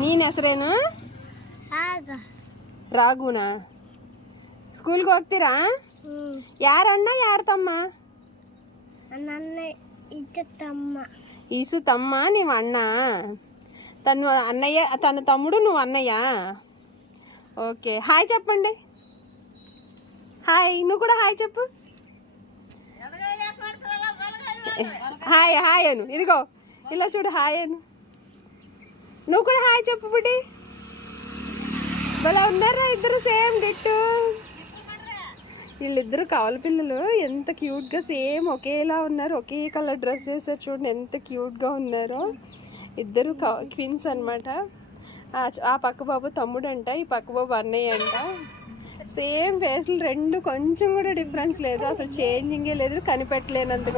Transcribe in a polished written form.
ನೀನ್ ಹೆಸರೇನು? ರಾಘುನಾ? ಸ್ಕೂಲ್ಗೆ ಹೋಗ್ತೀರಾ? ಯಾರಣ್ಣ ಯಾರ ತಮ್ಮ? ఈసు తమ్మ నీవు అన్న. తను అన్నయ్య, తన తమ్ముడు, నువ్వు అన్నయ్య. ఓకే, హాయ్ చెప్పండి. హాయ్, నువ్వు కూడా హాయ్ చెప్పు. హాయ్ హాయ్ అను, ఇదిగో ఇలా చూడు, హాయ్ అను. నువ్వు కూడా హాయ్ చెప్పు బుడ్డి. భలే ఉన్నారా ఇద్దరు, సేమ్ డిట్టు. వీళ్ళిద్దరు కవల పిల్లలు ఎంత క్యూట్గా సేమ్ ఒకేలా ఉన్నారు. ఒకే కలర్ డ్రెస్ వేసారు, చూడండి ఎంత క్యూట్గా ఉన్నారో. ఇద్దరు ట్విన్స్ అనమాట. ఆ పక్క బాబు తమ్ముడు అంట, ఈ పక్క బాబు అన్నయ్య అంట. సేమ్ ఫేస్లు రెండు, కొంచెం కూడా డిఫరెన్స్ లేదు, అసలు చేంజింగే లేదు, కనిపెట్టలేనంతగా